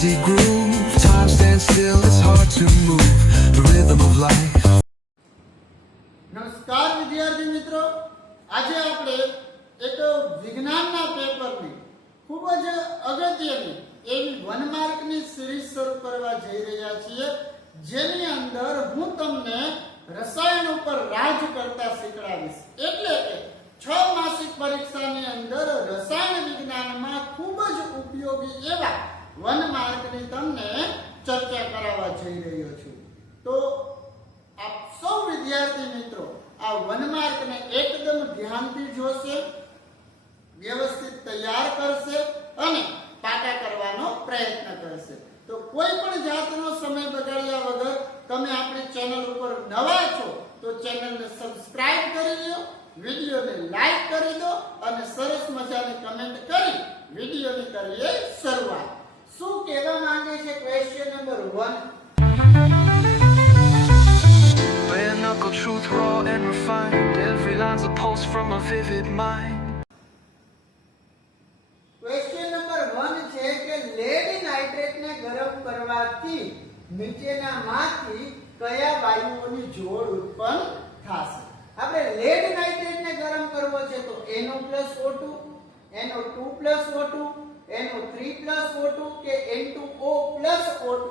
jazzy groove. Time stands still, it's hard to move. The rhythm of life. નમસ્કાર વિદ્યાર્થી મિત્રો, આજે આપણે એક વિજ્ઞાનના પેપરની ખૂબ જ અગત્યની એવી 1 માર્કની સિરીઝ શરૂ કરવા જઈ રહ્યા છીએ, જેની અંદર હું તમને રસાયણ ઉપર રાજ કરતા શીખવાડીશ. એટલે કે 6 માસિક પરીક્ષાની અંદર રસાયણ વિજ્ઞાનમાં ખૂબ જ ઉપયોગી એવા 1 માર્કની તમને ચર્ચા કરાવવા જઈ રહ્યો છું. તો આપ સૌ વિદ્યાર્થી મિત્રો આ 1 માર્કને એકદમ ધ્યાનથી જોશે, વ્યવસ્થિત તૈયાર કરશે અને પાકા કરવાનો પ્રયત્ન કરશે. તો કોઈ પણ જાતનો સમય બગાડ્યા વગર તમે આપણી ચેનલ ઉપર નવા છો તો ચેનલને સબસ્ક્રાઇબ કરી લો, વિડીયોને લાઈક કરી દો અને સરસ મજાની કમેન્ટ કરી વિડીયોની કરીએ શરૂઆત. શું કહેવા માંગે છે question number 1? Bare knuckle truth, raw and refined. Every line's a pulse from a vivid mind. Question number 1 છે કે લેડ નાઇટ્રેટને ગરમ કરવાથી નીચેનામાંથી કયા વાયુઓની જોડ ઉત્પન્ન થશે? આપણે લેડ નાઇટ્રેટને ગરમ કરવો છે તો NO+O2, NO2+O2, NO3+O2 કે N2O+O2.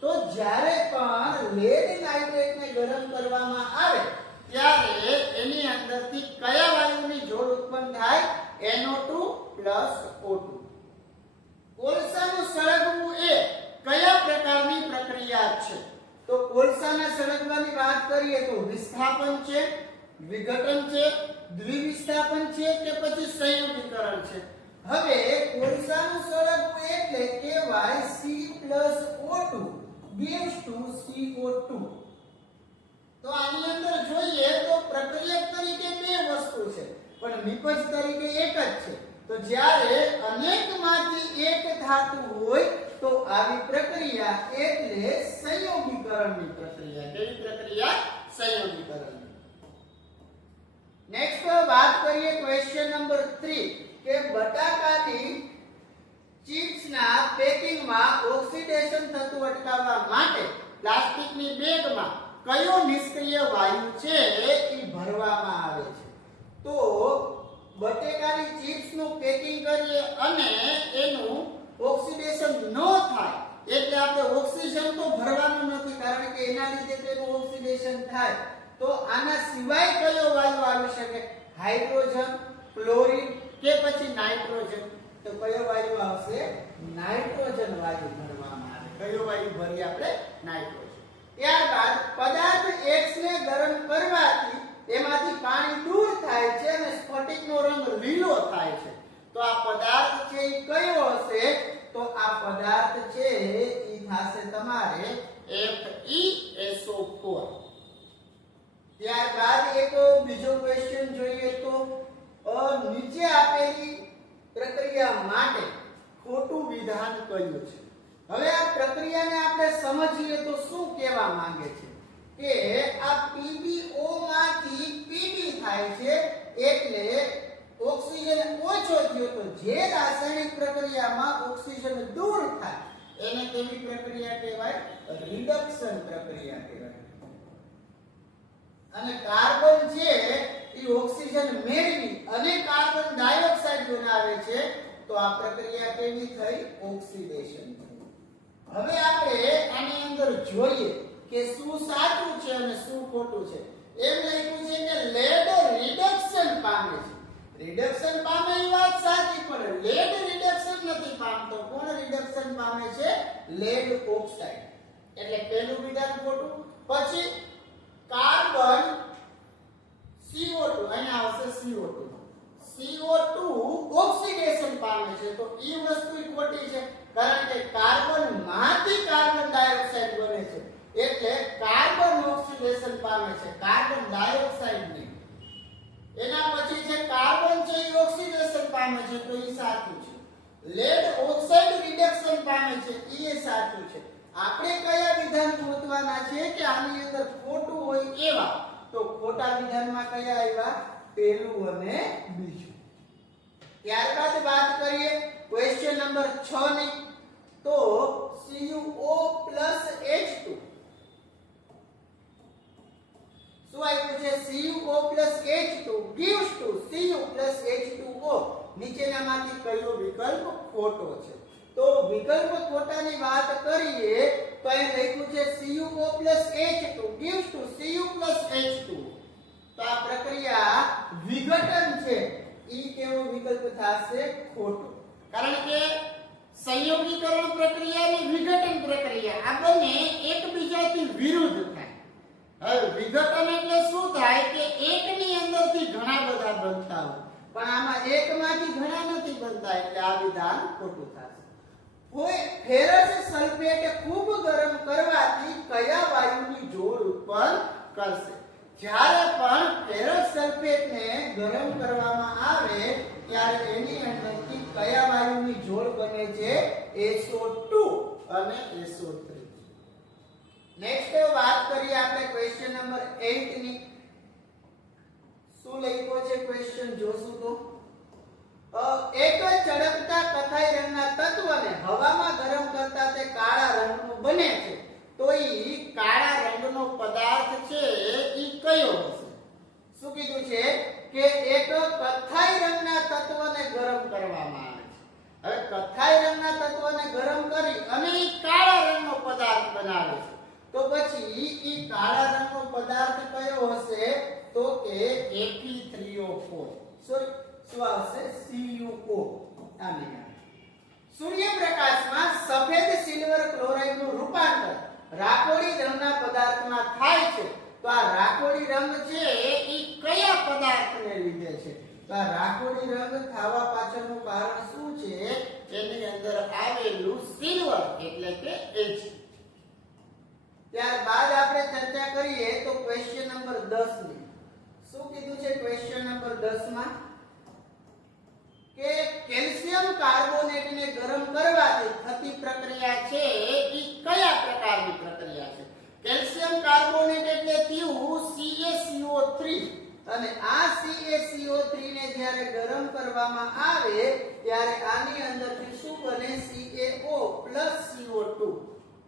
તો જ્યારે પણ લેડ નાઇટ્રેટને ગરમ કરવામાં આવે ત્યારે એની અંદરથી કયા વાયુની જોડ ઉત્પન્ન થાય? NO2+O2. કોલસાનું સળગવું એ કયા પ્રકારની પ્રક્રિયા છે? તો કોલસાના સળગવાની વાત કરીએ તો વિસ્થાપન છે, વિઘટન છે, દ્વિવિસ્થાપન છે કે પછી સંયોગીકરણ છે? હવે કોલસાનું સળગવું એટલે કહેવાય C+O2 gives to CO2. તો આની અંદર જોઈએ તો પ્રક્રિયક તરીકે બે વસ્તુ છે પણ નિપજ તરીકે એક જ છે. તો જ્યારે અનેકમાંથી એક ધાતુ હોય તો આવી પ્રક્રિયા એટલે સંયોગીકરણની પ્રક્રિયા. કેવી પ્રક્રિયા? સંયોગીકરણ. નેક્સ્ટ વાત કરીએ ક્વેશ્ચન નંબર 3 કે બટાકાની ચિપ્સના પેકિંગમાં ઓક્સિડેશન થતું અટકાવવા માટે પ્લાસ્ટિકની બેગમાં કયો નિષ્ક્રિય વાયુ છે એ ભરવામાં આવે છે? તો બટેકાની ચિપ્સનું પેકિંગ કરીએ અને એનું ઓક્સિડેશન ન થાય એટલે આપણે ઓક્સિજન તો ભરવાનું નથી, કારણ કે એના લીધે તેનું ઓક્સિડેશન થાય. તો આના સિવાય કયો વાયુ આવી શકે? હાઇડ્રોજન, ક્લોરીન કે પછી નાઇટ્રોજન? તો કયો વાયુ આવશે? નાઇટ્રોજન વાયુ ભરવામાં આવે. કયો વાયુ ભરીએ આપણે? નાઇટ્રોજન. ત્યારબાદ પદાર્થ X ને ગરમ કરવાથી એમાંથી પાણી દૂર થાય છે અને સ્ફટિકનો રંગ લીલો થાય છે. તો આ પદાર્થ છે એ કયો હશે? તો આ પદાર્થ છે એ થશે તમારે FeSO4. ત્યારબાદ એક બીજો ક્વેશ્ચન જોઈએ તો નીચે આપેલી પ્રક્રિયા માટે ખોટું વિધાન કયું છે? હવે આ પ્રક્રિયાને આપણે સમજીએ તો શું કહેવા માંગે છે કે આ PbO માંથી Pb થાય છે એટલે ઓક્સિજન ઓછો થયો. તો જે રાસાયણિક પ્રક્રિયામાં ઓક્સિજન દૂર થાય એને કેવી પ્રક્રિયા કહેવાય? રિડક્શન પ્રક્રિયા કહેવાય. અને કાર્બન છે એ ઓક્સિજન મેળવી અને કાર્બન ડાયોક્સાઇડ બનાવે છે તો આ પ્રક્રિયા કેવી થઈ? ઓક્સિડેશન. હવે આપણે આની અંદર જોઈએ કે શું સાચું છે અને શું ખોટું છે. એમ લખ્યું છે કે લેડ રિડક્શન પામે છે. રિડક્શન પામે એ વાત સાચી, પણ લેડ રિડક્શન નથી પામતો. કોણ રિડક્શન પામે છે? Lead oxide. એટલે પહેલું વિધાન ખોટું. પછી કાર્બન CO2, અહીંયા આવશે CO2. CO2 ઓક્સિડેશન પામે છે તો એ વસ્તુ ખોટી છે, કારણ કે કાર્બન માંથી કાર્બન ડાયોક્સાઇડ બને છે એટલે કાર્બન ઓક્સિડેશન પામે છે, કાર્બન ડાયોક્સાઇડ નહીં. એના પછી છે કાર્બન છે એ ઓક્સિડેશન પામે છે તો એ સાચું છે. લેડ ઓક્સાઇડ રિડક્શન પામે છે એ સાચું છે. આપણે કયા વિધાન શોધવાના છે કે આની અંદર ખોટું હોય એવા? તો ખોટા વિધાનમાં કયા આવ્યા? પહેલું અને બીજું. ત્યારબાદ વાત કરીએ ક્વેશ્ચન નંબર 6 ની. તો CuO plus H2 શું આપ્યું છે CuO plus H2 gives to Cu plus H2O નીચેનામાંથી કયો વિકલ્પ ખોટો છે તો વિકલ્પ ખોટાની વાત કરીએ તો અહીં લખ્યું છે CuO plus H2 gives to Cu plus H2 તો આ પ્રક્રિયા વિઘટન છે ઈ કેવો વિકલ્પ થશે ખોટો કારણ કે સંયોગીકરણ પ્રક્રિયા અને વિઘટન પ્રક્રિયા આ બંને એકબીજાથી વિરુદ્ધ થાય હવે વિઘટન એટલે શું થાય કે એકની અંદરથી ઘણા બધા બનતા હોય પણ આમાં એકમાંથી ઘણા નથી બનતા એટલે આ વિધાન ખોટું થશે હોય ફેરસ સલ્ફેટ ખૂબ ગરમ કરવાથી કયા વાયુની જોડ ઉત્પન્ન કરશે જ્યારે પણ ફેરસ સલ્ફેટને ગરમ કરવામાં આવે ત્યારે એની અંદરથી કયા વાયુની જોડ બને છે SO2 અને SO3 નેક્સ્ટ વાત કરીએ આપણે ક્વેશ્ચન નંબર 8 ની શું લખ્યો છે ક્વેશ્ચન જોશું તો એક ચળકતા કથાઈ રંગના તત્વને હવામાં ગરમ કરતા તે કાળા રંગનું બને છે તો ઈ કાળા રંગનો પદાર્થ છે ઈ કયો હશે શું કીધું છે કે એક કથાઈ રંગના તત્વને ગરમ કરવામાં આવે છે હવે કથાઈ રંગના તત્વને ગરમ કરી અને ઈ કાળા રંગનો પદાર્થ બનાવે છે તો પછી ઈ કાળા રંગનો પદાર્થ કયો હશે તો કે Fe3O4 સોરી શું આવશે CuO આની સૂર્યપ્રકાશમાં સફેદ સિલ્વર ક્લોરાઇડનું રૂપાંતર રાખોડી રંગના પદાર્થમાં થાય છે તો આ રાખોડી રંગ છે ઈ કયા પદાર્થને લીધે છે તો આ રાખોડી રંગ થવા પાછળનું કારણ શું છે એની અંદર આવેલું સિલ્વર એટલે કે H ત્યારબાદ આપણે ચર્ચા કરીએ તો ક્વેશ્ચન નંબર 10 ની શું કીધું છે ક્વેશ્ચન નંબર 10 માં કે કેલ્શિયમ કાર્બોનેટને ગરમ કરવાથી થતી પ્રક્રિયા છે ઈ કયા પ્રકારની પ્રક્રિયા છે કેલ્શિયમ કાર્બોનેટ એટલે થયું CaCO3 અને આ CaCO3 ને જ્યારે ગરમ કરવામાં આવે ત્યારે આની અંદરથી શું બને CaO CO2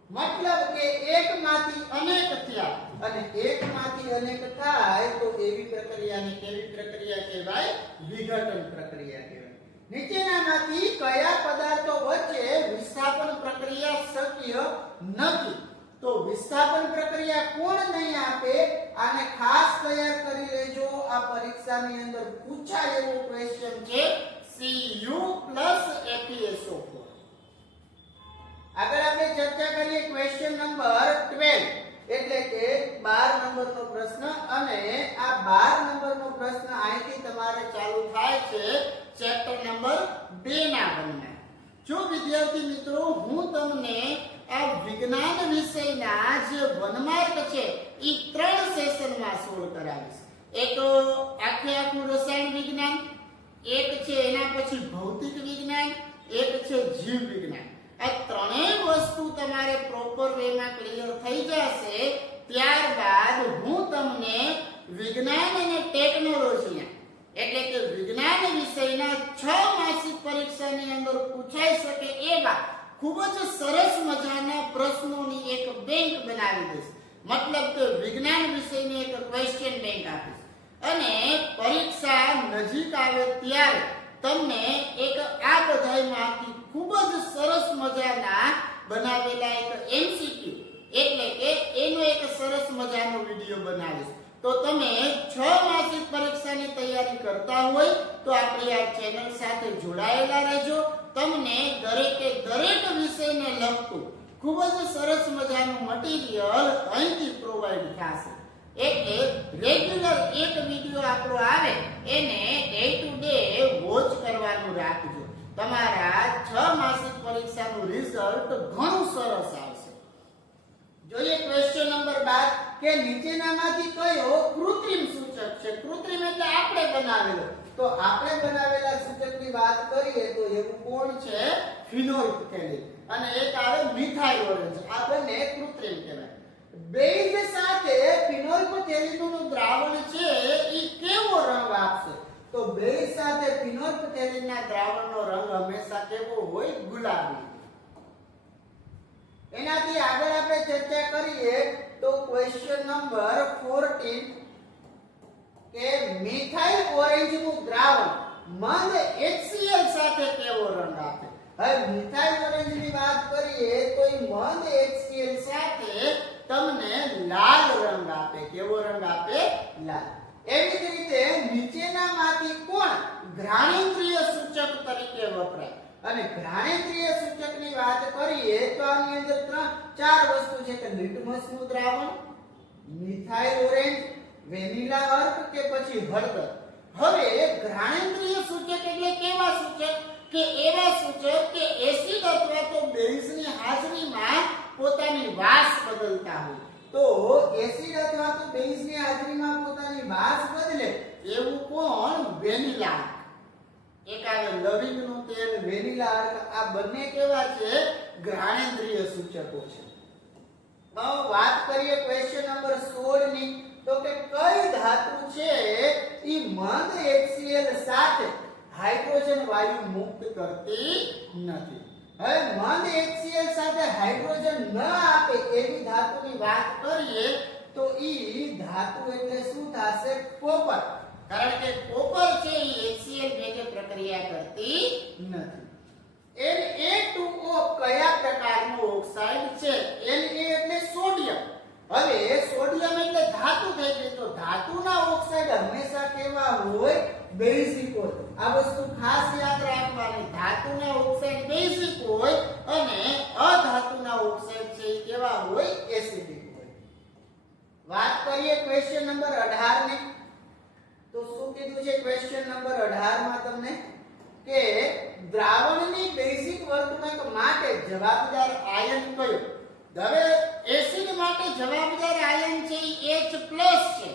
મતલબ કે એકમાંથી અનેક થયા અને એકમાંથી અનેક થાય તો એવી પ્રક્રિયાને કેવી પ્રક્રિયા કહેવાય વિઘટન પ્રક્રિયા કહેવાય નીચેનામાંથી કયા પદાર્થો વચ્ચે વિસ્થાપન પ્રક્રિયા શક્ય નથી તો વિસ્થાપન પ્રક્રિયા કોણ નહીં આપે આને ખાસ તૈયાર કરી લેજો આ પરીક્ષાની અંદર પૂછાય એવો ક્વેશ્ચન છે Cu FeSO4 આગળ આપણે ચર્ચા કરીએ ક્વેશ્ચન નંબર 12 એટલે કે 12 નંબરનો પ્રશ્ન અને આ 12 નંબરનો પ્રશ્ન અહીંથી તમારે ચાલુ થાય છે ચેપ્ટર નંબર 2 ના ગણના જો વિદ્યાર્થી મિત્રો હું તમને આ વિજ્ઞાન વિષયના જે વનમાર્ગ છે ઈ 3 સેશનમાં સોલ્વ કરાવીશ એક આખું રસાયણ વિજ્ઞાન એક છે એના પછી ભૌતિક વિજ્ઞાન એક છે જીવ વિજ્ઞાન આ ત્રણેય વસ્તુ તમારે પ્રોપર વેમાં ક્લિયર થઈ જશે ત્યારબાદ હું તમને વિજ્ઞાન અને ટેકનોલોજીના એટલે કે વિજ્ઞાન વિષયના 6 માસિક પરીક્ષાની અંદર પૂછાઈ શકે એવા ખૂબ જ સરસ મજાના પ્રશ્નોની એક બેંક બનાવી દઈશ મતલબ કે વિજ્ઞાન વિષયની એક ક્વેશ્ચન બેંક આપીશ અને પરીક્ષા નજીક આવે ત્યારે તમને એક આ બધાયમાંથી ખૂબ જ સરસ મજાના બનાવેલા એક MCQ એટલે કે એનો એક સરસ મજાનો વિડિયો બનાવીશ તો તમે 6 માસિક પરીક્ષાની તૈયારી કરતા હોય તો આપણી આ ચેનલ સાથે જોડાયેલા રહેજો તમને દરેકે દરેક વિષયને લગતું ખૂબ જ સરસ મજાનું મટીરીયલ અહીંથી પ્રોવાઈડ થશે એટલે રેગ્યુલર એક વિડિયો આપણો આવે એને ડે ટુ ડે વોચ કરવાનું રાખજો તમારા 6 માસિક પરીક્ષાનું રિઝલ્ટ ઘણું સરસ આવશે જોઈએ ક્વેશ્ચન નંબર 12 કે નીચેનામાંથી કયો કૃત્રિમ સૂચક છે કૃત્રિમ એટલે આપણે બનાવેલો તો આપણે બનાવેલા સૂચકની વાત કરીએ તો એવું કોણ છે ફિનોલ્ફથેલિન અને એક આવે મિથાઇલ ઓરેન્જ આ બંને કૃત્રિમ કહેવાય બેઝ સાથે ફિનોલ્ફથેલિનનું દ્રાવણ છે ઈ કેવો રંગ આપશે તો બેઝ સાથે ફિનોલ્ફથેલિનના દ્રાવણનો રંગ હંમેશા કેવો હોય ગુલાબી આગળ આપણે ચર્ચા કરીએ તો ક્વેશ્ચન નંબર 14 કે મિથાઇલ ઓરેન્જ નું દ્રાવણ મંદ HCl સાથે કેવો રંગ આપે. હવે મિથાઇલ ઓરેન્જ ની વાત કરીએ તો એ મંદ HCl સાથે તમને લાલ રંગ આપે. કેવો રંગ આપે? લાલ. એવી જ રીતે નીચેનામાંથી કોણ ઘ્રાણેન્દ્રિય સૂચક તરીકે વપરાય? અને ઘ્રાણેન્દ્રિય સૂચકની વાત કરીએ તો આની અંદર ચાર વસ્તુ છે કે લિટમસ નું દ્રાવણ, મિથાઇલ ઓરેન્જ, વેનિલા અર્ક કે પછી હળદર. હવે ઘ્રાણેન્દ્રિય સૂચક એટલે કેવા સૂચક? કે એવા સૂચક કે એસિડ અથવા તો બેઝની હાજરીમાં પોતાની વાસ બદલતા હોય. તો એસિડ અથવા તો બેઝની હાજરીમાં પોતાની વાસ બદલે એવું કોણ? વેનિલા. એક આવે લવિંગનું તેલ, વેનિલા અર્ક. આ બંને કેવા છે? ઘ્રાણેન્દ્રિય સૂચકો છે. હવે વાત કરીએ ક્વેશ્ચન નંબર 16 ની તો કે કઈ ધાતુ છે ઈ મંદ HCl સાથે હાઇડ્રોજન વાયુ મુક્ત કરતી નથી. હવે મંદ HCl સાથે હાઇડ્રોજન ન આપે એવી ધાતુની વાત કરીએ તો ઈ ધાતુ એટલે શું થશે? કોપર. કારણ કે કોપર છે ઈ HCl ભેગે પ્રક્રિયા કરતી નથી. Na2O કયા પ્રકારનો ઓક્સાઇડ છે? Na એટલે સોડિયમ. હવે સોડિયમ એટલે ધાતુ થઈ ગઈ. તો ધાતુના ઓક્સાઇડ હંમેશા કેવા હોય? બેઝિક હોય. આ વસ્તુ ખાસ યાદ રાખવાની. ધાતુના ઓક્સાઇડ બેઝિક હોય અને અધાતુના ઓક્સાઇડ છે એ કેવા હોય? એસિડિક હોય. વાત કરીએ ક્વેશ્ચન નંબર 18 ની તો શું કીધું છે ક્વેશ્ચન નંબર 18 માં તમને કે દ્રાવણની બેઝિક વર્તણૂક માટે જવાબદાર આયન કયો? હવે એસિડ માટે જવાબદાર આયન છે H+ છે.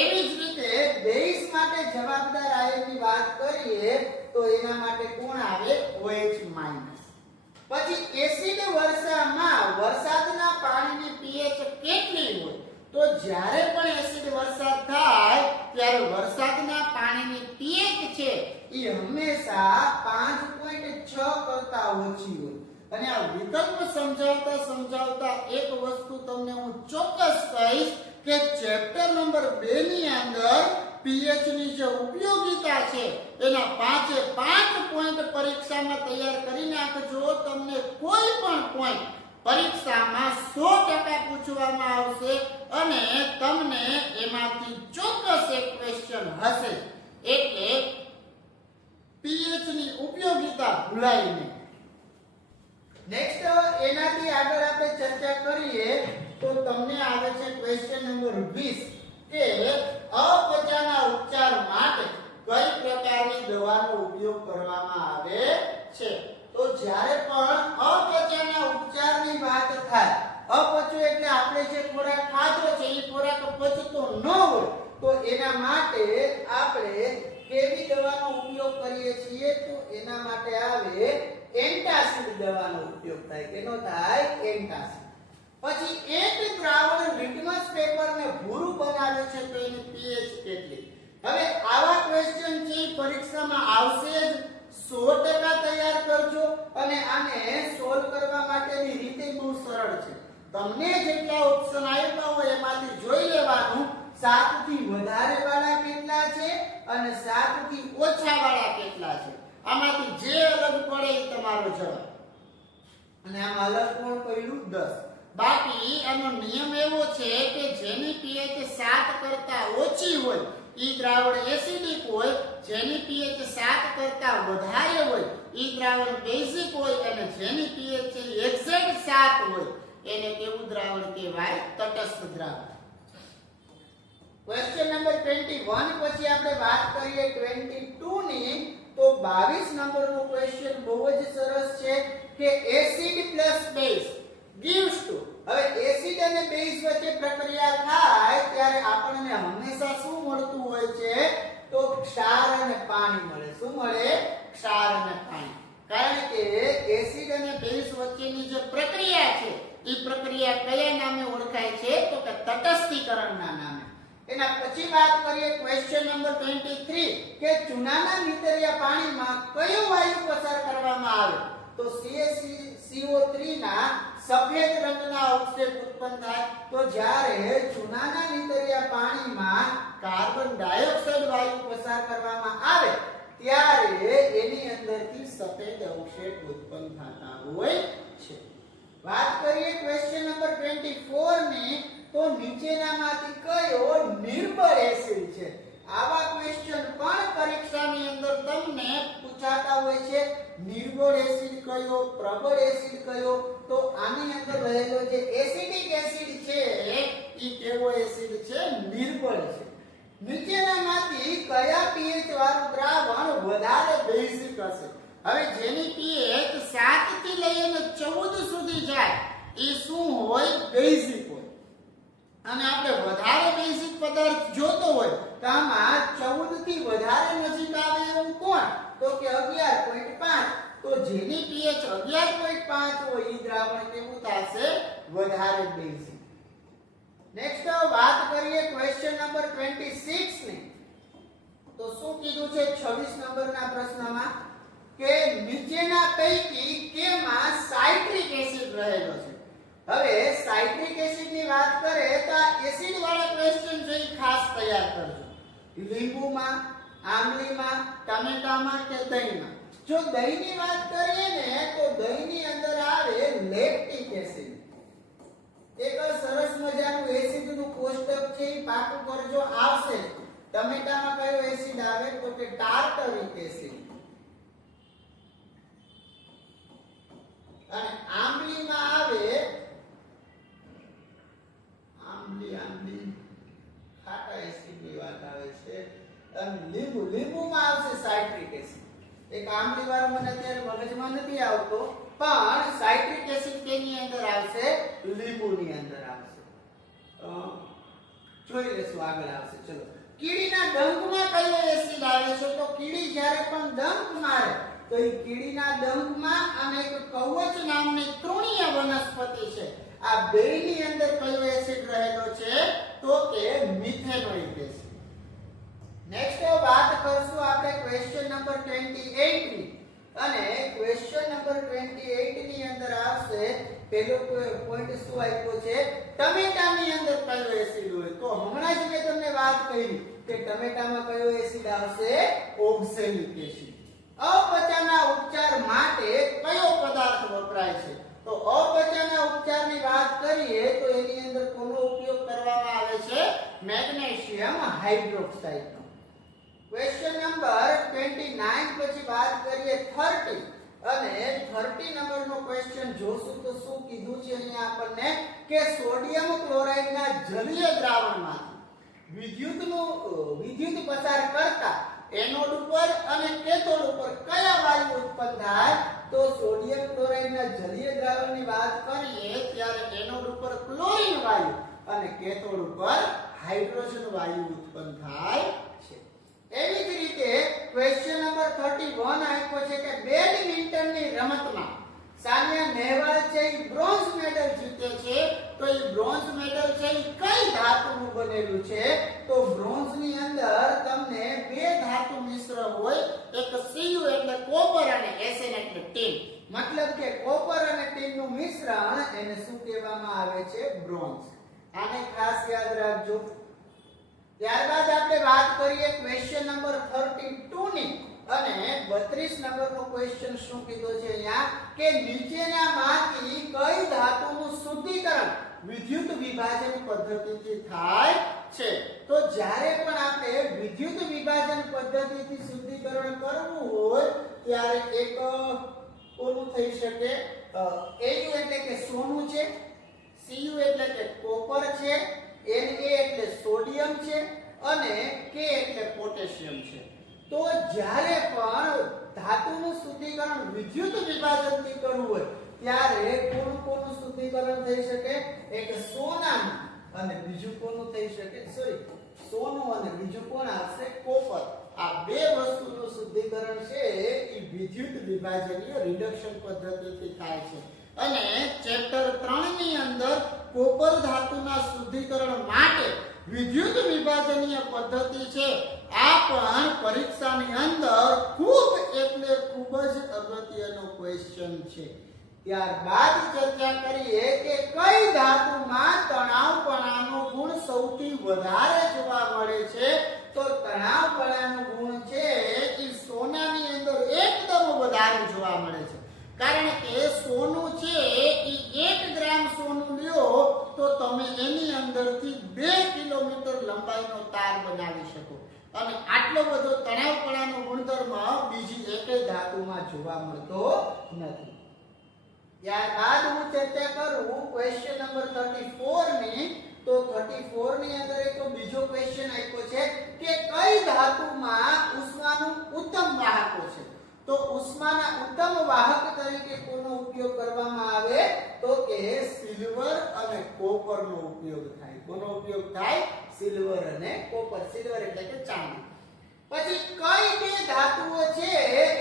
એવી જ રીતે બેઝ માટે જવાબદાર આયનની વાત કરીએ તો એના માટે કોણ આવે? OH-. પછી એસિડ વર્ષામાં વરસાદના પાણીની pH કેટલી હોય? તો જ્યારે પણ એસિડ વરસાદ થાય ત્યારે વરસાદના પાણીની pH છે એ હંમેશા 5.6 કરતા ઓછી હોય. અને આ વિકલ્પ સમજાવતા એક વસ્તુ તમને હું ચોક્કસ કહીશ કે ચેપ્ટર નંબર 2 ની અંદર pH ની જે ઉપયોગિતા છે એના 5 પોઈન્ટ પરીક્ષામાં તૈયાર કરી નાખજો. તમને કોઈ પણ પોઈન્ટ પરીક્ષામાં 100% પૂછવામાં આવશે અને તમને એમાંથી ચોક્કસ એક ક્વેશ્ચન હશે. એટલે pH ની ઉપયોગિતા ભૂલાય નહીં. નેક્સ્ટ એનાથી આગળ આપણે ચર્ચા કરીએ તો તમને આવે છે ક્વેશ્ચન નંબર 20 કે અપચાના ઉપચાર માટે કઈ પ્રકારની દવાનો ઉપયોગ કરવામાં આવે છે? તો જ્યારે પણ અપચાના ઉપચારની વાત થાય, અપચો એટલે આપણે જે ખોરાક ખાધો છે એ ખોરાક પચતો ન હોય તો એના માટે આપણે કેવી દવાનો ઉપયોગ કરીએ છીએ? તો એના માટે આવે એન્ટાસિડ દવાનો ઉપયોગ થાય. કેનો થાય? એન્ટાસિડ. પછી એક દ્રાવણ લિટમસ પેપરને ભૂરું બનાવે છે તો એની pH કેટલી? હવે આવા ક્વેશ્ચન છે પરીક્ષામાં આવશે જ. 100% તૈયાર કરજો અને આને સોલ્વ કરવા માટેની રીત બહુ સરળ છે. તમને જેટલા ઓપ્શન આપ્યા હોય એમાંથી જોઈ લેવાનું 7 થી વધારે વાળા કેટલા છે અને 7 થી ઓછા વાળા કેટલા છે. આમાંથી જે અલગ પડે એ તમારો જવાબ. અને આમાં અલગ કોણ પડ્યું? 10. બાકી આનો નિયમ એવો છે કે જેની pH 7 કરતા ઓછી હોય ઈ દ્રાવણ એસિડિક હોય, જેની pH 7 કરતા વધારે હોય ઈ દ્રાવણ બેઝિક હોય અને જેની pH એક્ઝેક્ટ 7 હોય એને કેવું દ્રાવણ કહેવાય? તટસ્થ દ્રાવણ. ક્વેશ્ચન નંબર 21 પછી આપણે વાત કરીએ 22 ની તો 22 નંબરનો ક્વેશ્ચન બહુ જ સરસ છે કે acid plus base gives to. હવે એસિડ અને બેઝ વચ્ચે પ્રક્રિયા થાય ત્યારે આપણને હંમેશા શું મળતું હોય છે? તો ક્ષાર અને પાણી મળે. શું મળે? ક્ષાર અને પાણી. કારણ કે એસિડ અને બેઝ વચ્ચેની જે પ્રક્રિયા છે એ પ્રક્રિયા કયા નામે ઓળખાય છે? તો કે તટસ્થીકરણના નામે. એના પછી વાત કરીએ ક્વેશ્ચન નંબર 23 કે ચૂનાના નીતરિયા પાણીમાં કયો વાયુ પસાર કરવામાં આવે? તો CaCO3 ના સફેદ રંગના અવક્ષેપ ઉત્પન્ન થાય. તો જ્યારે ચૂનાના નીતરિયા પાણીમાં કાર્બન ડાયોક્સાઇડ વાયુ પસાર કરવામાં આવે ત્યારે એની અંદરથી સફેદ અવક્ષેપ ઉત્પન્ન થતા હોય છે. વાત કરીએ ક્વેશ્ચન નંબર 24 ની, તો નીચેનામાંથી કયો નિર્બળ એસિડ છે? આવા ક્વેશ્ચન પણ પરીક્ષાની અંદર તમને પૂછાતા હોય છે. નિર્બળ એસિડ કયો, પ્રબળ એસિડ કયો? તો આની અંદર રહેલો જે એસિડિક એસિડ છે એ કેવો એસિડ છે? નિર્બળ છે. નીચેનામાંથી કયા pH વાળું દ્રાવણ વધારે બેઝિક હશે? હવે જેની pH 7 થી લઈને 14 સુધી જાય એ શું હોય? બેઝિક હોય. અને આપણે વધારે બેઝિક પદાર્થ જોતો હોય તો આમાં 14 થી વધારે નજીક આવે એવું કોણ? તો કે 11.5. તો જેની pH 11.5 હોય એ દ્રાવણ કેવું થશે? વધારે બેઝિક. નેક્સ્ટ વાત કરીએ ક્વેશ્ચન નંબર 26 ની, તો શું કીધું છે 26 નંબરના પ્રશ્નમાં કે નીચેના પૈકી કેમાં સાઇટ્રિક એસિડ રહેલો છે? હવે સાઇટ્રિક એસિડ ની વાત કરે તો આ એસિડ વાળા ક્વેશ્ચન છે એ ખાસ તૈયાર કરજો. લીંબુમાં, આંબલીમાં, ટમેટામાં કે દહીંમાં? જો દહીંની વાત કરીએ ને તો દહીંની અંદર આવે લેક્ટિક એસિડ. એક સરસ મજાનું એસિડનું કોષ્ટક છે એ પાકું કરજો, આવશે. ટમેટામાં કયો એસિડ આવે? તો કે ટાર્ટરિક એસિડ. અને આંબલીમાં આવે આંબલી ખાટા એસિડની વાત આવે છે. અને લીંબુમાં આવશે સાઇટ્રિક એસિડ. એક આંબલી વાળો મને અત્યારે મગજમાં નથી આવતો, પણ સાઇટ્રિક એસિડ કેની અંદર આવશે? લીંબુની અંદર આવશે. જોઈ લેશું આગળ આવશે. ચલો, કીડીના ડંખમાં કયો એસિડ આવે છે? તો કીડી જ્યારે પણ ડંખ મારે તો એ કીડીના ડંખમાં અને એક કવચ નામની તૃણીય વનસ્પતિ છે, આ બેની અંદર કયો એસિડ રહેલો છે? તો કે મિથેનોઇક એસિડ. નેક્સ્ટ વાત કરશું આપણે ક્વેશ્ચન નંબર 28 ની, અને ક્વેશ્ચન નંબર 28 ની અંદર આવશે પહેલો પોઈન્ટ શું આપ્યો છે? ટમેટાની અંદર કયો એસિડ હોય? તો હમણાં જ મેં તમને વાત કરી કે ટમેટામાં કયો એસિડ આવશે? ઓક્સેલિક એસિડ. અપચાના ઉપચાર માટે કયો પદાર્થ વપરાય છે? તો અપચાના ઉપચારની વાત કરીએ તો એની અંદર કોનો ઉપયોગ કરવામાં આવે છે? Magnesium hydroxide. ક્વેશ્ચન નંબર 29 પછી વાત કરીએ 30, અને 30 નંબરનો ક્વેશ્ચન જોશું તો શું કીધું છે અહીંયા આપણને કે સોડિયમ ક્લોરાઇડના જલીય દ્રાવણમાંથી વિદ્યુત પસાર કરતા એનોડ ઉપર અને કેથોડ ઉપર કયા વાયુ ઉત્પન્ન થાય? તો સોડિયમ ક્લોરાઇડના જલીય દ્રાવણની વાત કરીએ ત્યારે એનોડ ઉપર ક્લોરીન વાયુ અને કેથોડ ઉપર હાઇડ્રોજન વાયુ ઉત્પન્ન થાય છે. એવી જ રીતે ક્વેશ્ચન નંબર 31 આપ્યો છે કે બેડમિન્ટનની રમતમાં સાનિયા નેહવાલ છે એ બ્રોન્ઝ મેડલ જીતે છે, તો એ બ્રોન્ઝ મેડલ છે એ કઈ ધાતુનું બનેલું છે? તો બ્રોન્ઝની અંદર તમને બે ધાતુ મિશ્ર હોય, એક Cu એટલે કોપર અને Sn એટલે ટીન. મતલબ કે કોપર અને ટીનનું મિશ્રણ એને શું કહેવામાં આવે છે? બ્રોન્ઝ. આને ખાસ યાદ રાખજો. ત્યારબાદ આપણે વાત કરીએ ક્વેશ્ચન નંબર 32 ની, અને 32 નંબરનો ક્વેશ્ચન શું કીધો છે અહીંયા કે નીચેનામાંથી કઈ ધાતુનું શુદ્ધિકરણ વિદ્યુત વિભાજન પદ્ધતિથી થાય છે? તો જ્યારે પણ આપણે વિદ્યુત વિભાજન પદ્ધતિથી શુદ્ધિકરણ કરવું હોય ત્યારે એક કોનું થઈ શકે? Au એટલે કે સોનું છે, Cu એટલે કે કોપર છે, Na એટલે સોડિયમ છે, અને K એટલે પોટેશિયમ છે. તો જ્યારે પણ ધાતુનું શુદ્ધિકરણ વિદ્યુત વિભાજનથી કરવું હોય ત્યારે કોનું શુદ્ધિકરણ થઈ શકે? એક સોનાનું અને બીજું કોનું થઈ શકે? સોનું અને બીજું કોણ આવશે? કોપર. આ બે વસ્તુનું શુદ્ધિકરણ છે એ વિદ્યુત વિભાજનીય રિડક્શન પદ્ધતિથી થાય છે. અને ચેપ્ટર 3 ની અંદર કોપર ધાતુના શુદ્ધિકરણ માટે વિદ્યુત વિભાજનીય પદ્ધતિ છે, આ પણ પરીક્ષાની અંદર ખૂબ એટલે ખૂબ જ અગત્યનો ક્વેશ્ચન છે. ત્યારબાદ ચર્ચા કરીએ કે કઈ ધાતુમાં તણાવપણાનો ગુણ સૌથી વધારે જોવા મળે છે. તો તણાવપણાનો ગુણ છે એ સોનાની અંદર એકદમ વધારે જોવા મળે છે. કારણ કે સોનું છે એ 1 ગ્રામ સોનું લ્યો તો તમે એની અંદરથી 2 કિલોમીટર લંબાઈનો તાર બનાવી શકો અને આટલો બધો તણાવપણાનો ગુણધર્મ બીજી એકેય ધાતુમાં જોવા મળતો નથી. ત્યારબાદ હું ચર્ચા કરું ક્વેશ્ચન નંબર 34 ની. તો 34 ની અંદર એક બીજો ક્વેશ્ચન આપ્યો છે કે કઈ ધાતુમાં ઉષ્માનું ઉત્તમ વાહકો છે. તો ઉષ્માના ઉત્તમ વાહક તરીકે કોનો ઉપયોગ કરવામાં આવે તો કે સિલ્વર અને કોપરનો ઉપયોગ થાય. કોનો ઉપયોગ થાય? સિલ્વર અને કોપર. સિલ્વર એટલે કે ચાંદી. પછી કઈ બે ધાતુઓ છે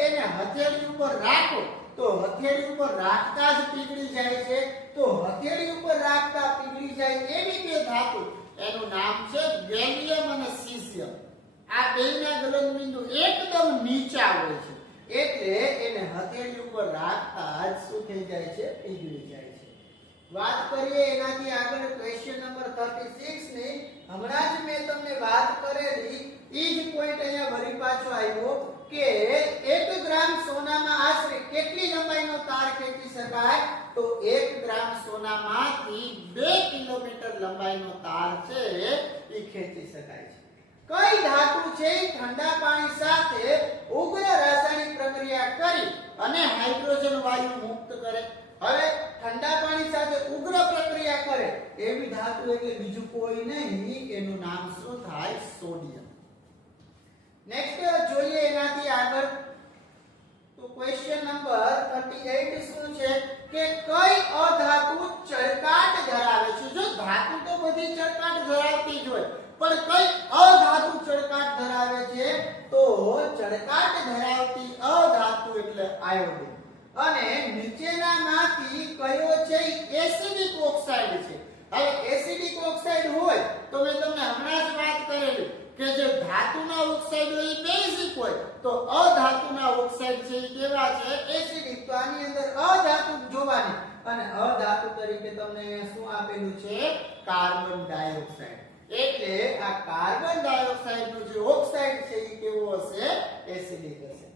એને હથેળી ઉપર રાખો તો હથેળી ઉપર રાખતા જ પીગળી જાય છે. તો હથેળી ઉપર રાખતા પીગળી જાય એવી બે ધાતુ એનું નામ છે ગેલિયમ અને સીસિયમ. આ બેના ગલનબિંદુ એકદમ નીચા હોય છે એટલે એને હથેળી ઉપર રાખતા જ શું થઈ જાય છે? પીગળી જાય છે. વાત કરીએ એનાથી આગળ ક્વેશ્ચન નંબર 36 ની. હમણાં જ મેં તમને વાત કરેલી ઈ જ પોઈન્ટ અહીંયા વળી પાછો આવ્યો કે 1 ગ્રામ સોનામાં આશરે કેટલી લંબાઈનો તાર ખેંચી શકાય? તો 1 ગ્રામ સોનામાંથી 2 કિલોમીટર લંબાઈનો તાર છે એ ખેંચી શકાય છે. કઈ ધાતુ છે ઠંડા પાણી સાથે ઉગ્ર રાસાયણિક પ્રક્રિયા કરી અને હાઇડ્રોજન વાયુ મુક્ત કરે? હવે ઠંડા પાણી સાથે ઉગ્ર પ્રક્રિયા કરે એવી ધાતુ એટલે બીજું કોઈ નહીં, એનું નામ શું થાય? સોડિયમ. નેક્સ્ટ જોઈએ એનાથી આગળ. તો ક્વેશ્ચન નંબર 38 શું છે કે કઈ અધાતુ ચળકાટ ધરાવે છે? જો ધાતુ તો બધી ચળકાટ ધરાવતી જ હોય પણ કઈ અધાતુ ચળકાટ ધરાવે છે? તો ચળકાટ ધરાવતી અધાતુ એટલે આયોડિન. અને નીચેનામાંથી કયો છે? એસિડિક ઓક્સાઇડ છે. હવે એસિડિક ઓક્સાઇડ હોય તો મેં તમને હમણાં જ વાત કરેલી કે જે ધાતુના ઓક્સાઇડ હોય એ બેઝિક હોય તો અધાતુના ઓક્સાઇડ છે એ કેવા છે? એસિડિક. તો આની અંદર અધાતુ જોવાની અને અધાતુ તરીકે તમને અહીંયા શું આપેલું છે? Carbon dioxide. એટલે આ કાર્બન ડાયોક્સાઇડ નો જે ઓક્સાઇડ છે એ કેવો હશે? એસિડિક હશે.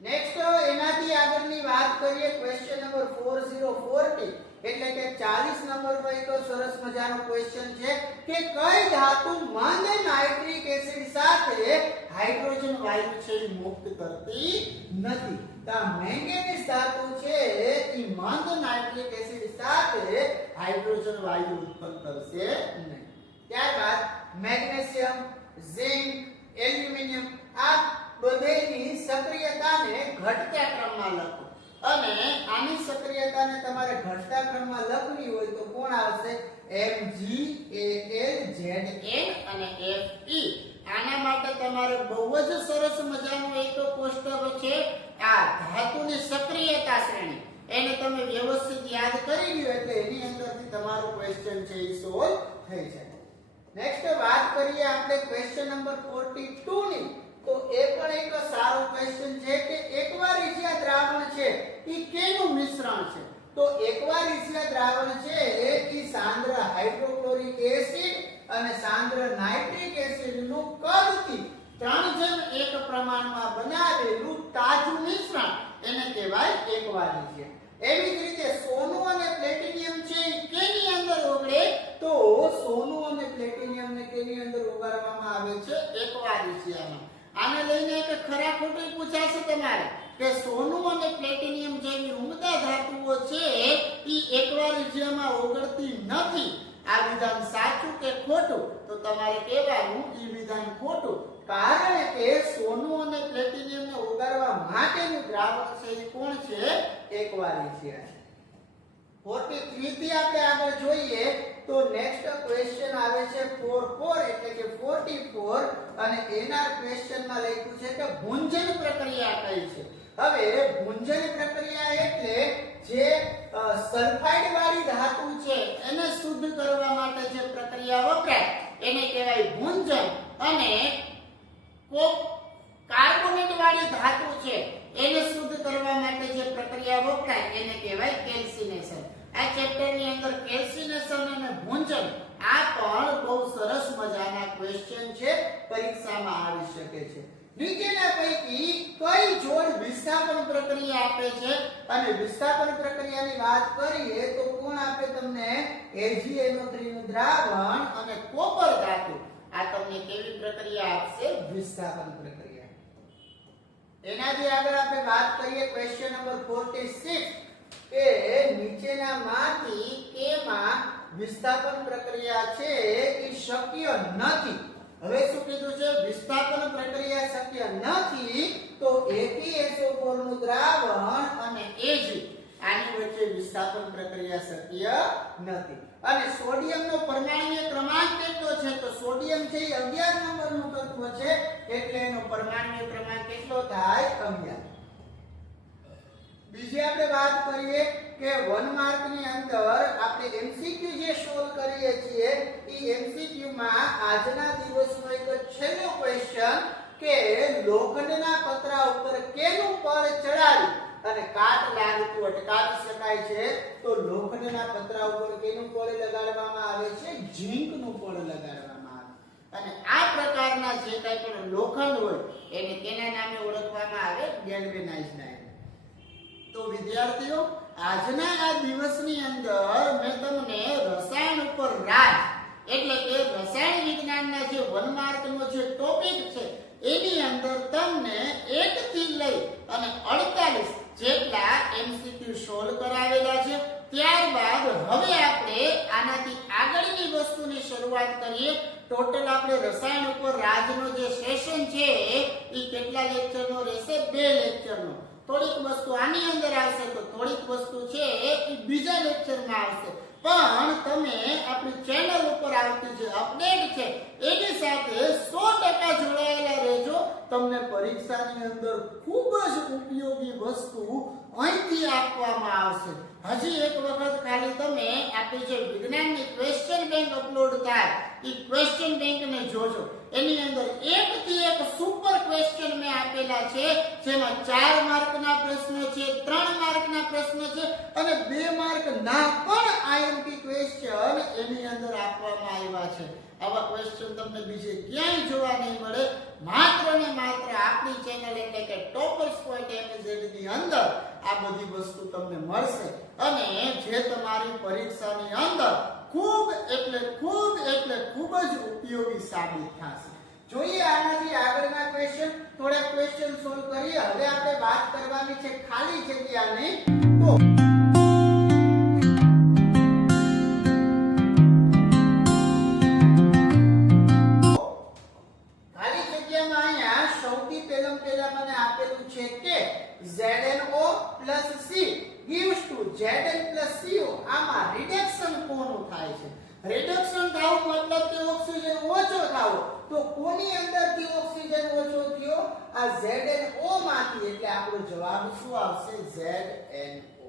નેક્સ્ટ એનાથી આગળની વાત કરીએ ક્વેશ્ચન નંબર 4040 એટલે કે 40 નંબરનો એક સરસ મજાનો ક્વેશ્ચન છે કે કઈ ધાતુ મંદ નાઇટ્રિક એસિડ સાથે હાઇડ્રોજન વાયુ છે એ મુક્ત કરતી નથી? તો મેંગેનીઝ ધાતુ છે એ મંદ નાઇટ્રિક એસિડ સાથે હાઇડ્રોજન વાયુ ઉત્પન્ન કરશે નહીં. ત્યારબાદ મેગ્નેશિયમ, ઝિંક, એલ્યુમિનિયમ આ બધેની સક્રિયતાને ઘટતા ક્રમમાં લખો અને આની સક્રિયતાને તમારે ઘટતા ક્રમમાં લખવી હોય તો કોણ આવશે? Mg, Al, Zn અને Fe. આના માટે તમારે બહુ જ સરસ મજાનું એક કોષ્ટક છે આ ધાતુની સક્રિયતા શ્રેણી. એને તમે વ્યવસ્થિત યાદ કરી લ્યો એટલે એની અંદરથી તમારું ક્વેશ્ચન છે એ સોલ્વ થઈ જાય. નેક્સ્ટ વાત કરીએ આપણે ક્વેશ્ચન નંબર 42 ની. તો એ પણ એક સારો ક્વેશ્ચન છે કે એક્વારિસિયા દ્રાવણ છે એ કેનું મિશ્રણ છે? તો એક્વારિસિયા દ્રાવણ છે એ સાંદ્ર હાઇડ્રોક્લોરિક એસિડ અને સાંદ્ર નાઇટ્રિક એસિડ નું કદથી 3:1 પ્રમાણમાં બનાવેલું તાજું મિશ્રણ એને કહેવાય એક્વારિસિયા. એવી જ રીતે સોનું અને પ્લેટિનિયમ છે એ કેની અંદર ઓગળે? તો સોનું અને પ્લેટિનિયમ ને કેની અંદર ઓગાળવામાં આવે છે? એક્વારિસિયામાં. આને લઈને એક ખરા ખોટું પૂછાશે તમારે કે સોનું અને પ્લેટિનિયમ જેવી ઉમદા ધાતુઓ છે એ એક્વારિસિયામાં ઓગળતી નથી. આ વિધાન સાચું કે ખોટું? તો તમારે કહેવાનું ઈ વિધાન ખોટું. કારણ કે સોનું અને પ્લેટિનિયમને ઓગાળવા માટેનું દ્રાવણ છે એ કોણ છે? એક્વારિસિયા છે. 43 થી આપણે આગળ જોઈએ તો નેક્સ્ટ ક્વેશ્ચન આવે છે 44 એટલે કે 44 અને એના ક્વેશ્ચનમાં લખ્યું છે કે ભુંજન પ્રક્રિયા કઈ છે? હવે ભુંજન પ્રક્રિયા એટલે જે સલ્ફાઇડ વાળી ધાતુ છે એને શુદ્ધ કરવા માટે જે પ્રક્રિયા વપરાય એને કહેવાય ભુંજન. અને કાર્બોનેટ વાળી ધાતુ છે એને શુદ્ધ કરવા માટે જે પ્રક્રિયા વપરાય એને કહેવાય કેલ્સિનેશન. આ ચેપ્ટરની અંદર કેલ્સિનેશન અને ભૂંજન આ પણ બહુ સરસ મજાના ક્વેશ્ચન છે, પરીક્ષામાં આવી શકે છે. નીચેના પૈકી કઈ જોડ વિસ્થાપન પ્રક્રિયા આપે છે? અને વિસ્થાપન પ્રક્રિયાની વાત કરીએ તો કોણ આપે તમને? AgNO3 નું દ્રાવણ અને કોપર ધાતુ. આ તમને કેવી પ્રક્રિયા આપશે? વિસ્થાપન પ્રક્રિયા. એનાથી આગળ આપણે વાત કરીએ ક્વેશ્ચન નંબર 46 કે નીચેનામાંથી કેમાં વિસ્થાપન પ્રક્રિયા છે એ શક્ય નથી? હવે શું કીધું છે? વિસ્થાપન પ્રક્રિયા શક્ય નથી તો AgSO4 નું દ્રાવણ અને Ag આની વચ્ચે વિસ્થાપન પ્રક્રિયા શક્ય નથી. અને સોડિયમનો પરમાણ્વીય ક્રમાંક કેટલો છે? તો સોડિયમ છે એ 11 નંબરનું તત્વ છે એટલે એનો પરમાણ્વીય ક્રમાંક કેટલો થાય? 11. બીજી આપણે વાત કરીએ કે 1 માર્ક ની અંદર આપણે MCQ જે સોલ્વ કરીએ છીએ એ MCQ માં આજના દિવસનો એક છેલ્લો ક્વેશ્ચન કે લોખંડના પતરા ઉપર કેનું પડ ચડાવી અને કાટ લાગતું અટકાવી શકાય છે? તો લોખંડના પતરા ઉપર કેનું પડ લગાડવામાં આવે છે? ઝીંકનું પડ લગાડવામાં આવે. અને આ પ્રકારના જે કંઈ પણ લોખંડ હોય એને કેના નામે ઓળખવામાં આવે? ગેલ્વેનાઇઝ્ડ આયર્ન. તો વિદ્યાર્થીઓ આજના આ દિવસની અંદર મેં તમને રસાયણ ઉપર રાજ એટલે કે રસાયણ વિજ્ઞાનના જે 1 માર્કનો જે ટોપિક છે એની અંદર તમને 1 થી લઈ અને 48 જેટલા MCQ સોલ્વ કરાવેલા છે. ત્યારબાદ હવે આપણે આનાથી આગળની વસ્તુની શરૂઆત કરીએ. ટોટલ આપણે રસાયણ ઉપર રાજનો જે સેશન છે એ કેટલા લેક્ચરનો રહેશે? 2 લેક્ચરનો. થોડીક વસ્તુ આની અંદર આવશે તો થોડીક વસ્તુ છે એ બીજા લેક્ચરમાં આવશે. પણ તમે આપણી ચેનલ ઉપર આવતી જે અપડેટ છે એની સાથે 100% જોડાયેલા રહેજો. તમને પરીક્ષાની અંદર ખૂબ જ ઉપયોગી વસ્તુ અહીંથી આપવામાં આવશે. હજી એક વખત ખાલી તમે આપણી જે વિજ્ઞાનની ક્વેશ્ચન બેંક અપલોડ થાય એ ક્વેશ્ચન બેંકને જોજો. એની અંદર 1 થી 1 સુપર ક્વેશ્ચન મેં આપેલા છે જેમાં 4 માર્કના પ્રશ્નો છે, 3 માર્કના પ્રશ્નો છે અને 2 માર્કના પણ IMP ક્વેશ્ચન એની અંદર આપવામાં આવ્યા છે. આવા ક્વેશ્ચન તમને બીજે ક્યાંય જોવા નહીં મળે. માત્ર ને માત્ર આપણી ચેનલ એટલે કે toppers.mz ની અંદર આ બધી વસ્તુ તમને મળશે અને જે તમારી પરીક્ષાની અંદર ખૂબ એટલે ખૂબ જ ઉપયોગી સાબિત થશે. જોઈએ આનાથી આગળના ક્વેશ્ચન. થોડા ક્વેશ્ચન સોલ્વ કરીએ. હવે આપણે વાત કરવાની છે ખાલી જગ્યાની. તો ખાલી જગ્યામાં અહીંયા સૌથી પહેલા મને આપેલું છે કે ZnO + C gives to Zn + CO. આમાં રિડક્શન કોનું થાય છે? રિડક્શન થાવું મતલબ કે ઓક્સિજન ઓછો થાવો. તો કોની અંદરથી ઓક્સિજન ઓછો થયો? આ ZnO માંથી. એટલે આપણો જવાબ શું આવશે? ZnO.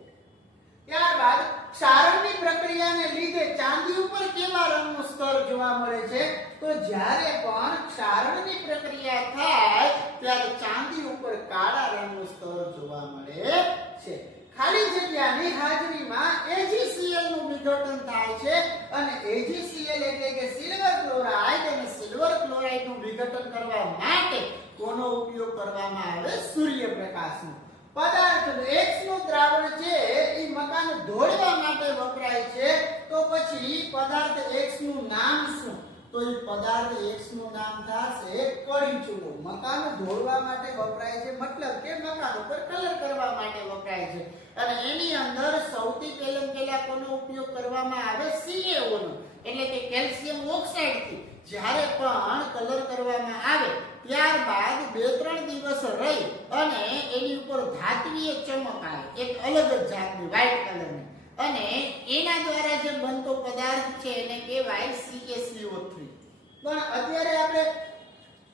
ત્યારબાદ ક્ષારણની પ્રક્રિયાને લીધે ચાંદી ઉપર કેવા રંગનું સ્તર જોવા મળે છે? તો જ્યારે પણ ક્ષારણની પ્રક્રિયા થાય ત્યારે ચાંદી ઉપર કાળા રંગનું સ્તર જોવા મળે છે. ખાલી જગ્યાની હાજરીમાં AgCl નું વિઘટન થાય છે અને AgCl એટલે કે સિલ્વર ક્લોરાઇડ અને સિલ્વર ક્લોરાઇડ નું વિઘટન કરવા માટે કોનો ઉપયોગ કરવામાં આવે? સૂર્યપ્રકાશનો. પદાર્થ X નું દ્રાવણ છે એ મકાન ધોળવા માટે વપરાય છે. તો પછી પદાર્થ X નું નામ શું? તો એ પદાર્થ X નું નામ થશે કળી ચૂલો. મકાન ધોળવા માટે વપરાય છે મતલબ કે મકાન ઉપર કલર કરવા માટે વપરાય છે. અને એની અંદર સૌથી પહેલા કોનો ઉપયોગ કરવામાં આવે? CaO નો એટલે કે કેલ્શિયમ ઓક્સાઇડ થી જ્યારે પણ કલર કરવામાં આવે ત્યારબાદ 2-3 દિવસ રહી અને એની ઉપર ધાત્વીય ચમક આવે, એક અલગ જ જાતની વ્હાઇટ કલરની, અને એના દ્વારા જે બનતો પદાર્થ છે એને કહેવાય CaCO3. પણ અત્યારે આપણે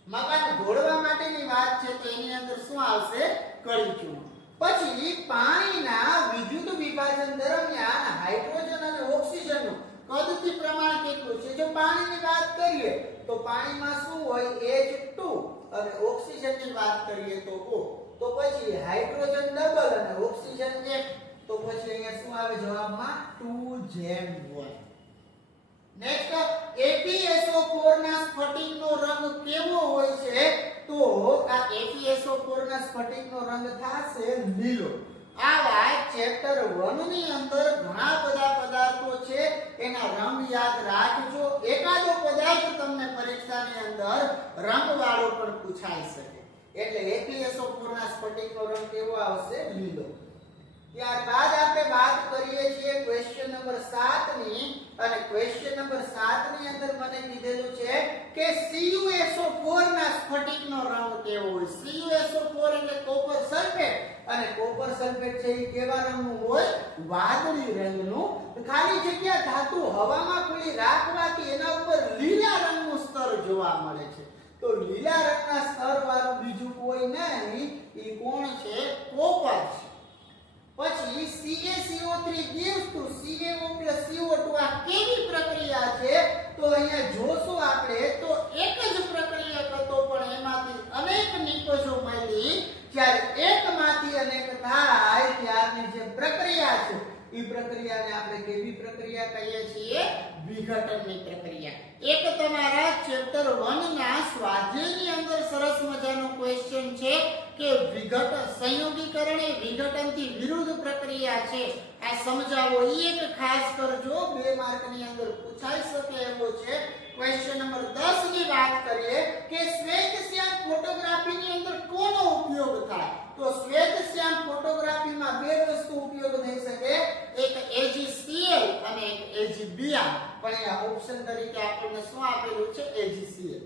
મકાન ધોળવા માટેની વાત છે તો એની અંદર શું આવશે? કળી ચૂનો. પછી પાણીના વિદ્યુત વિભાજન દરમિયાન હાઇડ્રોજન અને ઓક્સિજનનું કદથી પ્રમાણ કેટલું છે? જો પાણીની વાત કરીએ તો પાણીમાં શું હોય? H2 અને ઓક્સિજનની વાત કરીએ તો O. તો પછી હાઇડ્રોજન ડબલ અને ઓક્સિજન 1, તો પછી અહીંયા શું આવે જવાબમાં 2 નેક્સ્ટ FeSO4 ના સ્ફટિકનો રંગ કેવો હોય છે? તો આ FeSO4 ના સ્ફટિકનો રંગ થશે લીલો. આવા ચેપ્ટર 1 ની અંદર ઘણા બધા પદાર્થો છે, એના રંગ યાદ રાખજો. એકાદો પદાર્થ તમને પરીક્ષાની અંદર રંગવાળો પણ પૂછાઈ શકે. એટલે FeSO4 ના સ્ફટિકનો રંગ કેવો આવશે? લીલો. ત્યારબાદ આપણે વાત કરીએ છીએ ક્વેશ્ચન નંબર 7 ની, અને ક્વેશ્ચન નંબર 7 ની અંદર મને કીધેલું છે કે CuSO4 ના સ્ફટિકનો રંગ કેવો હોય? CuSO4 એટલે કોપર સલ્ફેટ, અને કોપર સલ્ફેટ છે એ કેવા રંગનું હોય? વાદળી રંગનું. ખાલી જગ્યા ધાતુ હવામાં ખુલ્લી રાખવાથી એના ઉપર લીલા રંગનું સ્તર જોવા મળે છે. તો લીલા રંગના સ્તર વાળું બીજું કોઈ નહીં, એ કોણ છે? કોપર છે. પછી CaCO3 gives to CaO plus CO2. આ કેવી પ્રક્રિયા છે? તો અહીંયા જોશું આપણે તો એક જ પ્રક્રિયા કરતો પણ એમાંથી અનેક નિપજો મળી. જ્યારે એકમાંથી અનેક થાય ત્યારની જે પ્રક્રિયા છે એ પ્રક્રિયાને આપણે કેવી પ્રક્રિયા કહીએ છીએ? વિઘટનની પ્રક્રિયા. એક તમારા ચેપ્ટર 1 ના સ્વાધ્યાયની અંદર સરસ મજાનો ક્વેશ્ચન છે કે સંયોગીકરણ એ વિઘટનથી વિરુદ્ધ પ્રક્રિયા છે. આ સમજાવો. એક ખાસ કરજો, 2 માર્કની અંદર પૂછાઈ શકે એવો છે. ક્વેશ્ચન નંબર 10 ની વાત કરીએ કે શ્વેત શ્યામ ફોટોગ્રાફીની અંદર કોનો ઉપયોગ થાય? તો શ્વેત શ્યામ ફોટોગ્રાફીમાં 2 વસ્તુ ઉપયોગ થઈ શકે, એક AgCl અને એક AgBr. પણ અહીંયા ઓપ્શન તરીકે આપણને શું આપેલું છે? AgCl,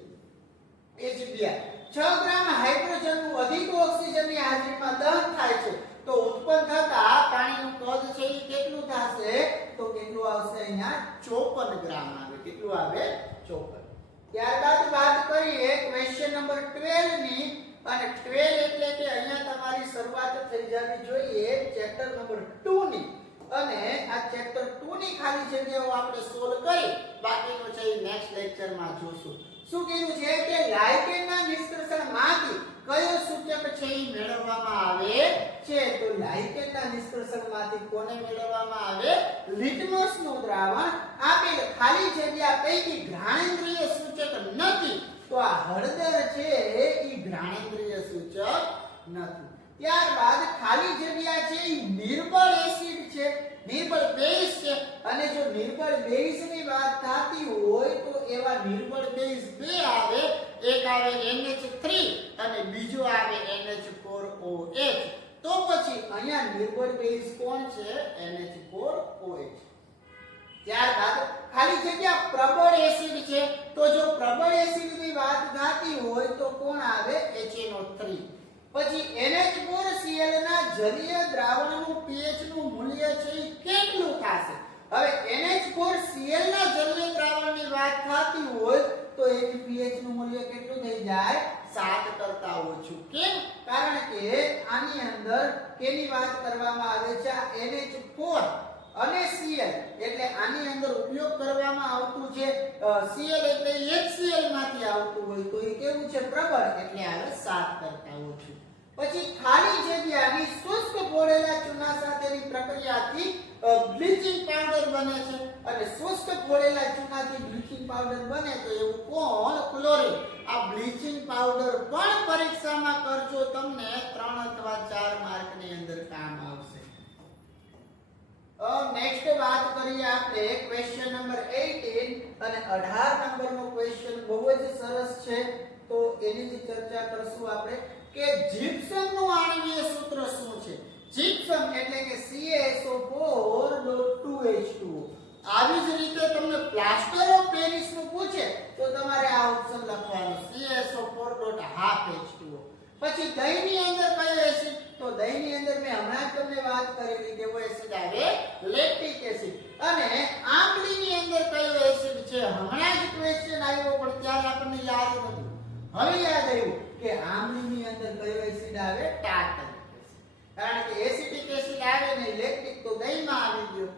AgBr. 6 ગ્રામ હાઇડ્રોજનનું અધિક ઓક્સિજનની હાજરીમાં દહન થાય છે, તો ઉત્પન્ન થતા પાણીનું કદ છે એ કેટલું થશે? તો કેટલું આવશે? અહીંયા 54 ગ્રામ આવે. કેટલું આવે? 54. ત્યારબાદ વાત કરીએ ક્વેશ્ચન નંબર 12 ની, અને 12 એટલે કે અહીંયા તમારી શરૂઆત થઈ જવી જોઈએ ચેપ્ટર નંબર 2 ની, અને આ ચેપ્ટર 2 ની ખાલી જગ્યાઓ આપણે સોલ્વ કરી, બાકીનું છે એ નેક્સ્ટ લેક્ચરમાં જોશું. શું કીધું છે કે લાઇકેનના નિષ્કર્ષણમાંથી કયો સૂચક છે એ મેળવવામાં આવે છે? તો લાઇકેનના નિષ્કર્ષણમાંથી કોને મેળવવામાં આવે? લિટમસનું દ્રાવણ આપેલ ખાલી જગ્યા પૈકી ઘ્રાણેન્દ્રિય સૂચક નથી, તો આ હળદર છે એ ઘ્રાણેન્દ્રિય સૂચક નથી. ત્યારબાદ ખાલી જગ્યા છે એ નિર્બળ એસિડ છે, નિર્બળ બેઝ છે, અને જો નિર્બળ બેઝની વાત થતી હોય તો એવા નિર્બળ બેઝ 2 આવે. એક આવે NH3 અને બીજો આવે NH4OH. તો પછી અહીંયા નિર્બળ બેઝ કોણ છે? NH4OH. ત્યારબાદ ખાલી જગ્યા પ્રબળ એસિડ છે, તો જો પ્રબળ એસિડની વાત થતી હોય તો કોણ આવે? HNO3. પછી NH4Cl ના જલીય દ્રાવણનું pH નું મૂલ્ય છે એ કેટલું થશે? હવે NH4Cl ના જલીય દ્રાવણની વાત થતી હોય તો એની pH નું મૂલ્ય કેટલું થઈ જાય? 7 કરતા ઓછું. કેમ? કારણ કે આની અંદર કેની વાત કરવામાં આવે છે? NH4 અને Cl, એટલે આની અંદર ઉપયોગ કરવામાં આવતું છે Cl એટલે HCl માંથી આવતું હોય તો એ કેવું છે? પ્રબળ, એટલે આવે 7 કરતા ઓછું. પછી ખાલી જગ્યાની શુષ્ક ફોડેલા ચૂના સાથેની પ્રક્રિયાથી બ્લીચિંગ પાવડર બને છે, અને શુષ્ક ફોડેલા ચૂનાથી બ્લીચિંગ પાવડર બને તો એવું કોણ? ક્લોરીન. આ બ્લીચિંગ પાવડર પણ પરીક્ષામાં કરજો, તમને 3 અથવા 4 માર્કની અંદર કામ આવશે. નેક્સ્ટ વાત કરીએ આપણે ક્વેશ્ચન નંબર 18, અને 18 નંબરનો ક્વેશ્ચન બહુ જ સરસ છે, તો એની જ ચર્ચા કરશું આપણે કે જીપ્સમનું આણ્વીય સૂત્ર શું છે? જીપ્સમ એટલે કે CaSO4.2H2O. આવી જ રીતે તમને પ્લાસ્ટર ઓફ પેરિસ નું પૂછે તો તમારે આ ઓપ્શન લખવાનું CaSO4.5H2O. પછી દહીંની અંદર કયો એસિડ? તો દહીંની અંદર મેં હમણાં જ તમને વાત કરેલી કેવો એસિડ આવે? Lactic acid. અને આંબલીની અંદર કયો એસિડ છે? હમણાં જ ક્વેશ્ચન આવ્યો પણ ત્યારે આપણને યાદ નહોતું, હવે યાદ આવ્યું કે આંબલીની અંદર કયો એસિડ આવે? Tartaric acid. કારણ કે એસિડિક એસિડ આવે ને લેક્ટિક તો દહીંમાં આવી ગયો.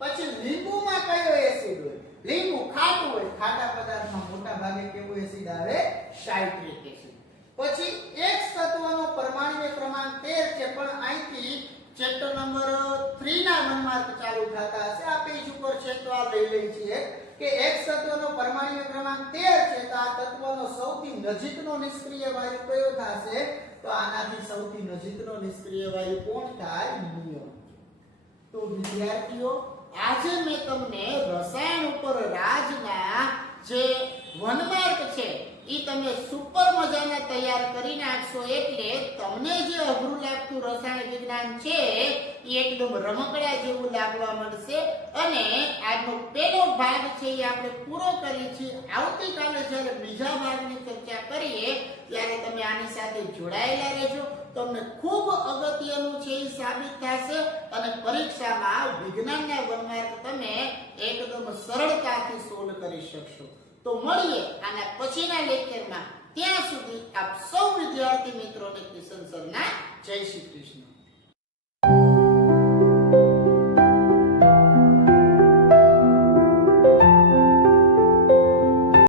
પછી લીંબુમાં કયો એસિડ હોય? લીંબુ ખાટું હોય, ખાટા પદાર્થમાં મોટા ભાગે કેવું એસિડ આવે? Citric acid. પછી X તત્વનો પરમાણ્વીય ક્રમાંક 13 છે, પણ અહીંથી ચેપ્ટર નંબર 3 ના 1 માર્ક ચાલુ થતા હશે. આ પેજ ઉપર છે તો આ લઈ લઈએ છીએ કે X તત્વનો પરમાણ્વીય ક્રમાંક 13 છે, તો આ તત્વનો સૌથી નજીકનો નિષ્ક્રિય વાયુ કયો થશે? તો આનાથી સૌથી નજીકનો નિષ્ક્રિય વાયુ કોણ થાય? નિયોન. તો વિદ્યાર્થીઓ, આજે મેં તમને રસાયણ ઉપર રાજના જે 1 માર્ક છે ઈ તમે સુપર મજાના તૈયાર કરી નાખશો, એટલે તમને જે અઘરું લાગતું રસાયણ વિજ્ઞાન છે એ એકદમ રમકડા જેવું લાગવા મળશે. અને આજનો પહેલો ભાગ છે એ આપણે પૂરો કરી છે. આવતીકાલે જ્યારે બીજા ભાગની ચર્ચા કરીએ ત્યારે તમે આની સાથે જોડાયેલા રહેજો. તમને ખૂબ અગત્યનું છે એ સાબિત થશે અને પરીક્ષામાં વિજ્ઞાનના 1 માર્ક તમે એકદમ સરળતાથી સોલ્વ કરી શકશો. તો મળીએ આના પછીના લેક્ચરમાં. ત્યાં સુધી આપ સૌ વિદ્યાર્થી મિત્રોને કિશન સરના જય શ્રી કૃષ્ણ.